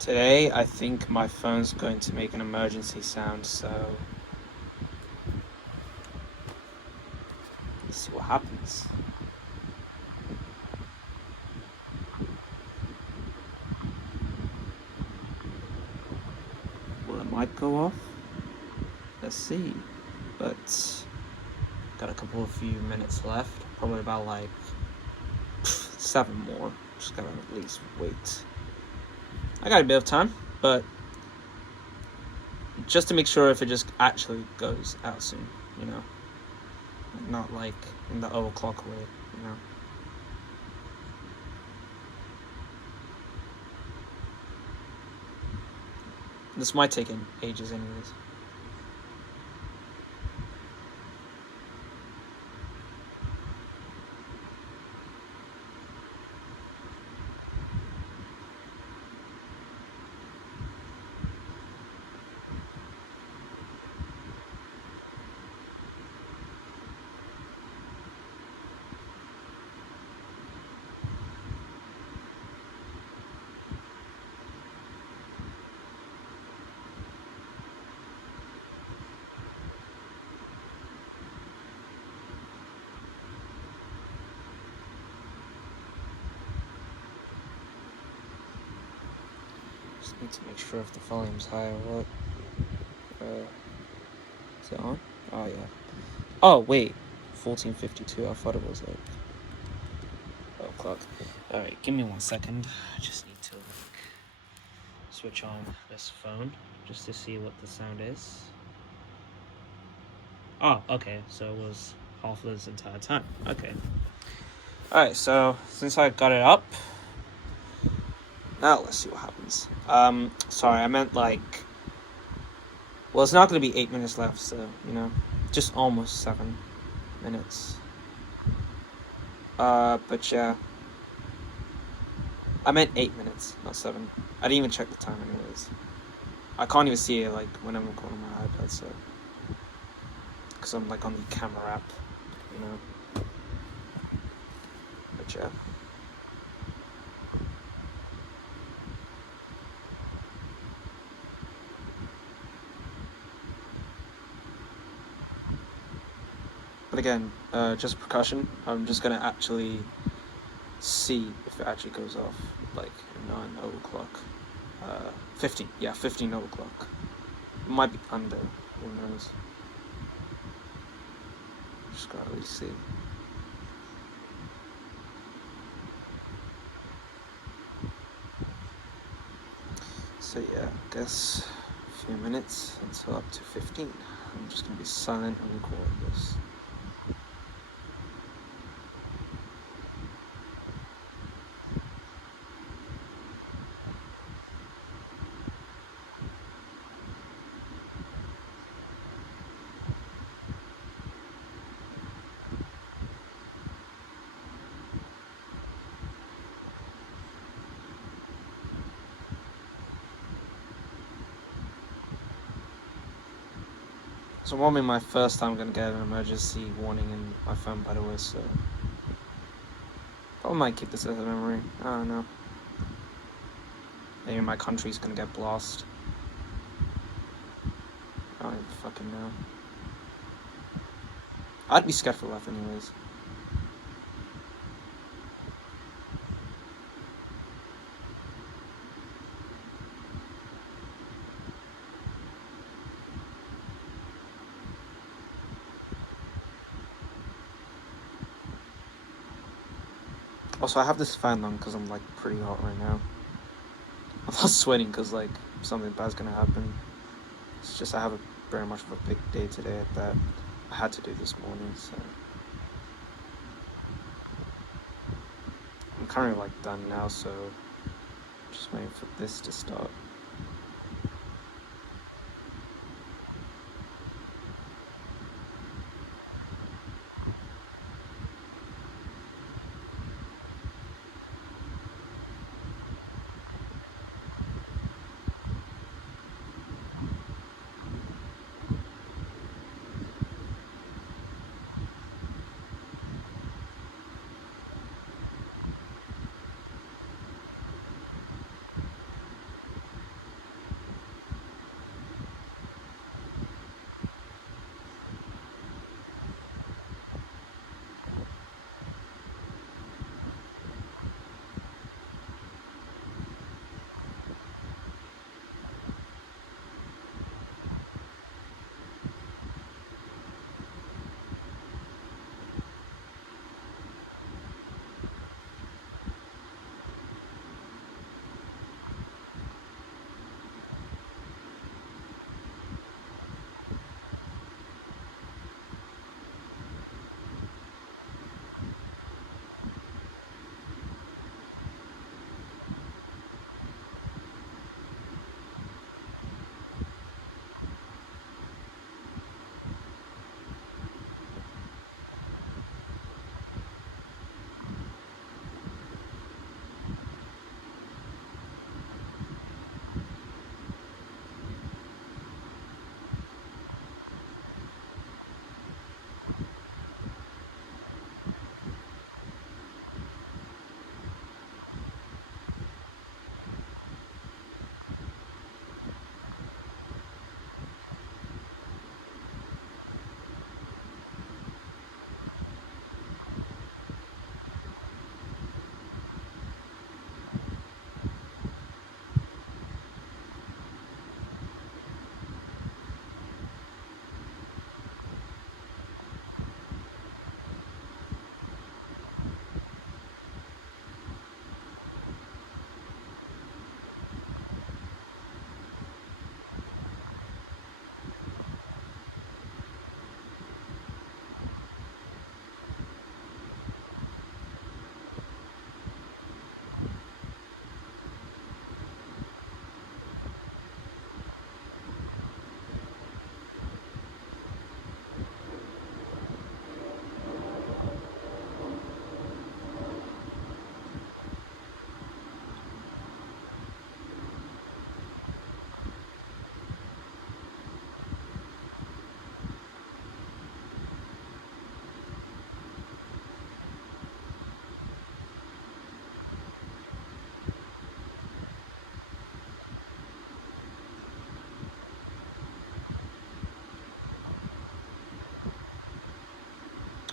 Today, I think my phone's going to make an emergency sound, so let's see what happens. Well, it might go off. Let's see. But got a few minutes left. Probably about like 7 more. Just gotta at least wait. I got a bit of time, but just to make sure if it just actually goes out soon, you know? Not like in the overclock way, you know? This might take ages anyways. Just need to make sure if the volume's high or what. Is it on? Oh yeah. Oh wait, 14:52. I thought it was like 12 o'clock. All right, give me 1 second. I just need to switch on this phone just to see what the sound is. Oh, okay. So it was off this entire time. Okay. All right. So since I got it up, now let's see what happens. Sorry, I meant like. Well, it's not going to be 8 minutes left, so just almost 7 minutes. But yeah, I meant 8 minutes, not 7. I didn't even check the time, anyways. I can't even see it like when I'm recording on my iPad, so because I'm like on the camera app, you know. But yeah. But again, just precaution. I'm just gonna actually see if it actually goes off, like 9 o'clock. 15. Yeah, 15 o'clock. It might be under. Who knows? Just gotta really see. So yeah, I guess a few minutes until up to 15. I'm just gonna be silent and record this. So it won't be my first time gonna get an emergency warning in my phone, by the way, so probably might keep this as a memory. I don't know. Maybe my country's gonna get blasted. I don't even fucking know. I'd be scared for life anyways. Also, I have this fan on because I'm like pretty hot right now. I'm not sweating because like something bad's gonna happen. It's just I have very much of a big day today that I had to do this morning, so I'm kind of like done now, so just waiting for this to start.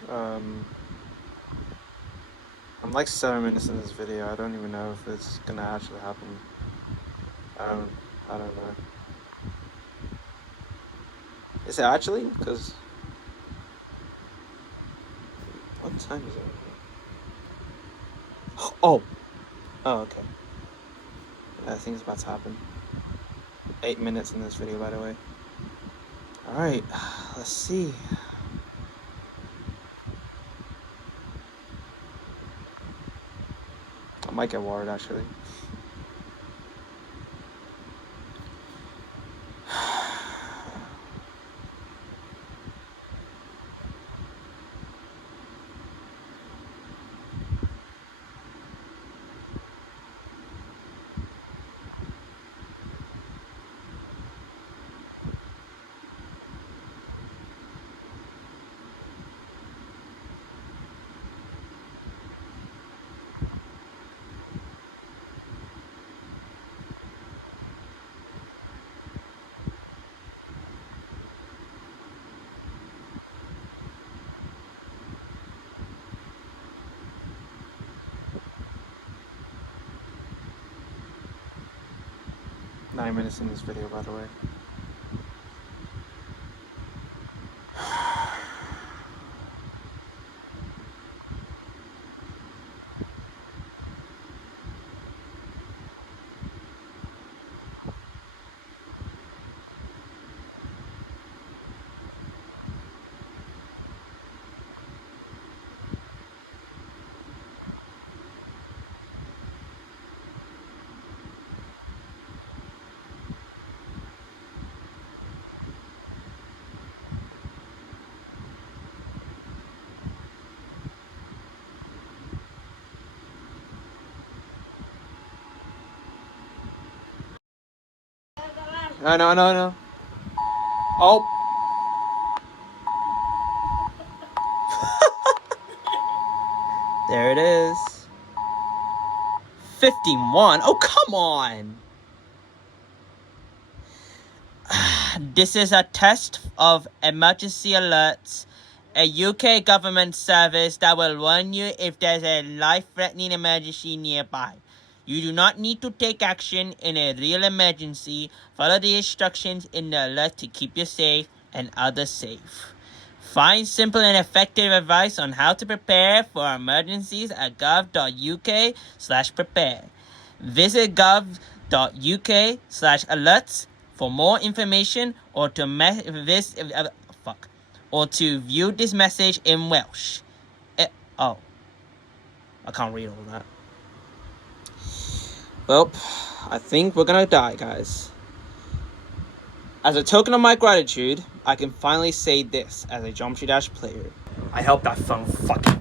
I'm like 7 minutes in this video. I don't even know if it's gonna actually happen. I don't know. Is it actually? Because what time is it? Oh, okay. I think it's about to happen. 8 minutes in this video, by the way. All right, let's see. I might get worried actually. Nine minutes in this video, by the way. No. Oh. There it is. 51. Oh, come on. This is a test of emergency alerts, a UK government service that will warn you if there's a life-threatening emergency nearby. You do not need to take action in a real emergency. Follow the instructions in the alert to keep you safe and others safe. Find simple and effective advice on how to prepare for emergencies at gov.uk/prepare. Visit gov.uk/alerts for more information or to view this message in Welsh. I can't read all that. Well, I think we're gonna die, guys. As a token of my gratitude, I can finally say this as a Geometry Dash player. I hope that phone fucking